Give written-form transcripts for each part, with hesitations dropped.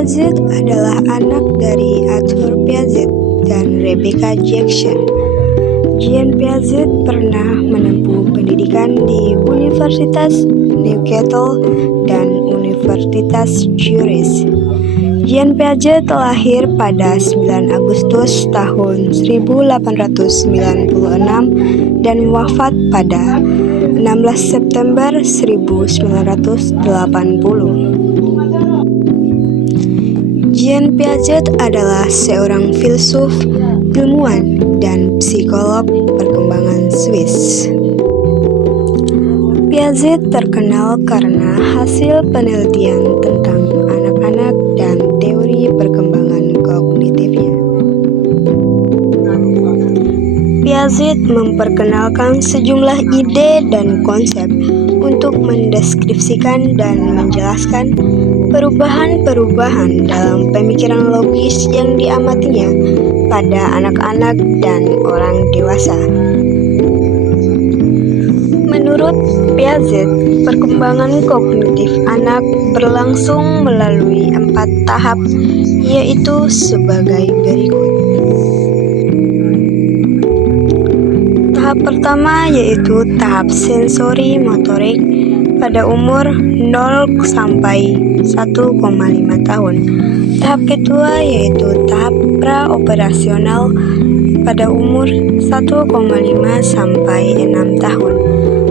Piaget adalah anak dari Arthur Piaget dan Rebecca Jackson. Jean Piaget pernah menempuh pendidikan di Universitas Newcastle dan Universitas Zurich. Jean Piaget lahir pada 9 Agustus tahun 1896 dan wafat pada 16 September 1980. Jean Piaget adalah seorang filsuf, ilmuwan, dan psikolog perkembangan Swiss. Piaget terkenal karena hasil penelitian tentang anak-anak dan teori perkembangan kognitifnya. Piaget memperkenalkan sejumlah ide dan konsep untuk mendeskripsikan dan menjelaskan perubahan-perubahan dalam pemikiran logis yang diamatinya pada anak-anak dan orang dewasa. Menurut Piaget, perkembangan kognitif anak berlangsung melalui 4 tahap, yaitu sebagai berikut. Tahap pertama yaitu tahap sensori motorik pada umur 0 sampai 1,5 tahun. Tahap kedua yaitu tahap praoperasional pada umur 1,5 sampai 6 tahun.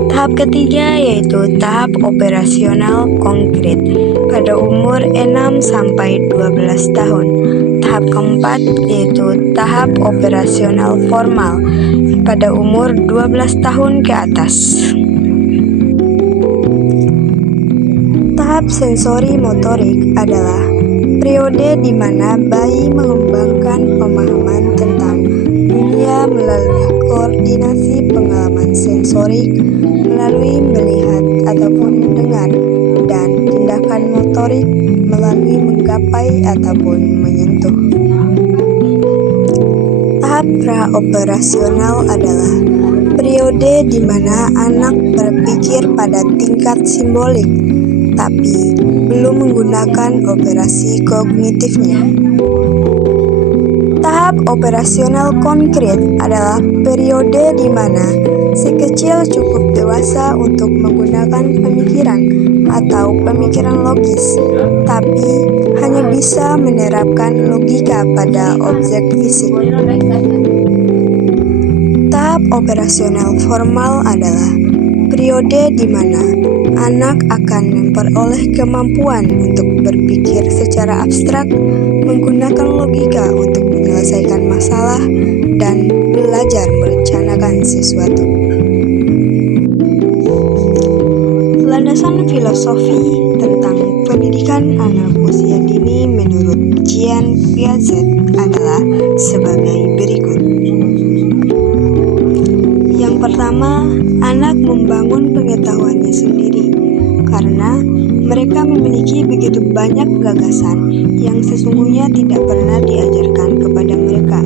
Tahap ketiga yaitu tahap operasional konkret pada umur 6 sampai 12 tahun. Tahap keempat yaitu tahap operasional formal pada umur 12 tahun ke atas. Tahap sensori motorik adalah periode di mana bayi mengembangkan pemahaman tentang dunia melalui koordinasi pengalaman sensorik, melalui melihat ataupun mendengar, dan tindakan motorik melalui menggapai ataupun menyentuh. Tahap praoperasional adalah periode di mana anak berpikir pada tingkat simbolik, tapi belum menggunakan operasi kognitifnya. Tahap operasional konkret adalah periode di mana si kecil cukup dewasa untuk menggunakan pemikiran atau pemikiran logis, tapi hanya bisa menerapkan logika pada objek fisik. Tahap operasional formal adalah periode di mana anak akan memperoleh kemampuan untuk berpikir secara abstrak, menggunakan logika untuk menyelesaikan masalah, dan belajar merencanakan sesuatu. Landasan filosofi tentang pendidikan anak usia dini menurut Jean Piaget adalah sebagai berikut. Yang pertama, anak membangun pengetahuannya sendiri karena mereka memiliki begitu banyak gagasan yang sesungguhnya tidak pernah diajarkan kepada mereka.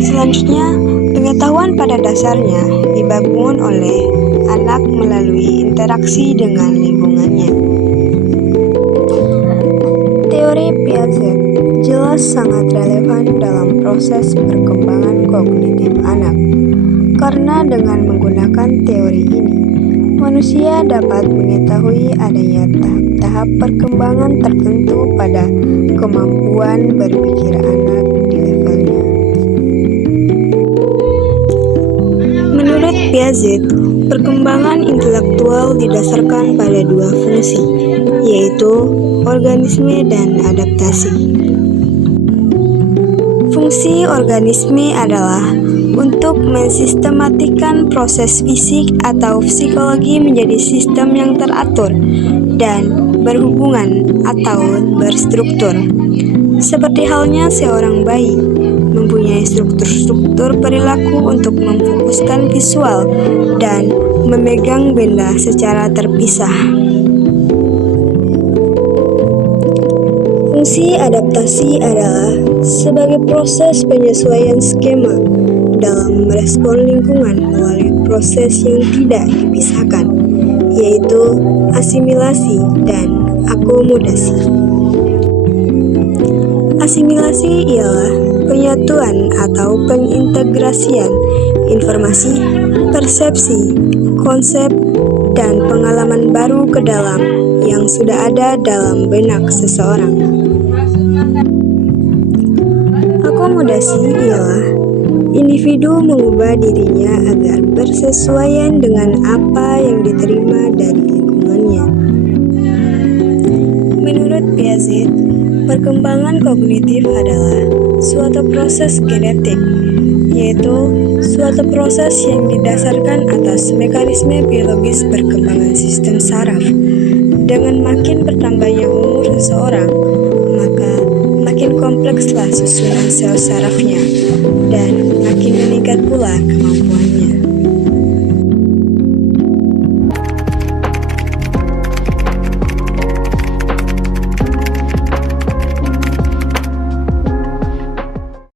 Selanjutnya, pengetahuan pada dasarnya dibangun oleh anak melalui interaksi dengan lingkungannya. Teori Piaget jelas sangat relevan dalam proses perkembangan kognitif anak, karena dengan menggunakan teori ini, manusia dapat mengetahui adanya tahap-tahap perkembangan tertentu pada kemampuan berpikir anak di levelnya. Menurut Piaget, perkembangan intelektual didasarkan pada 2 fungsi, yaitu organisme dan adaptasi. Fungsi organisme adalah untuk mensistematikan proses fisik atau psikologi menjadi sistem yang teratur dan berhubungan atau berstruktur. Seperti halnya seorang bayi mempunyai struktur-struktur perilaku untuk memfokuskan visual dan memegang benda secara terpisah. Fungsi adaptasi adalah sebagai proses penyesuaian skema dalam merespon lingkungan melalui proses yang tidak dipisahkan, yaitu asimilasi dan akomodasi. Asimilasi ialah penyatuan atau pengintegrasian informasi, persepsi, konsep, dan pengalaman baru ke dalam yang sudah ada dalam benak seseorang. Akomodasi ialah individu mengubah dirinya agar bersesuaian dengan apa yang diterima dari lingkungannya. Menurut Piaget, perkembangan kognitif adalah suatu proses genetik, yaitu suatu proses yang didasarkan atas mekanisme biologis perkembangan sistem saraf. Dengan makin bertambahnya umur seseorang, maka makin komplekslah susunan sel sarafnya dan makin meningkat pula kemampuannya.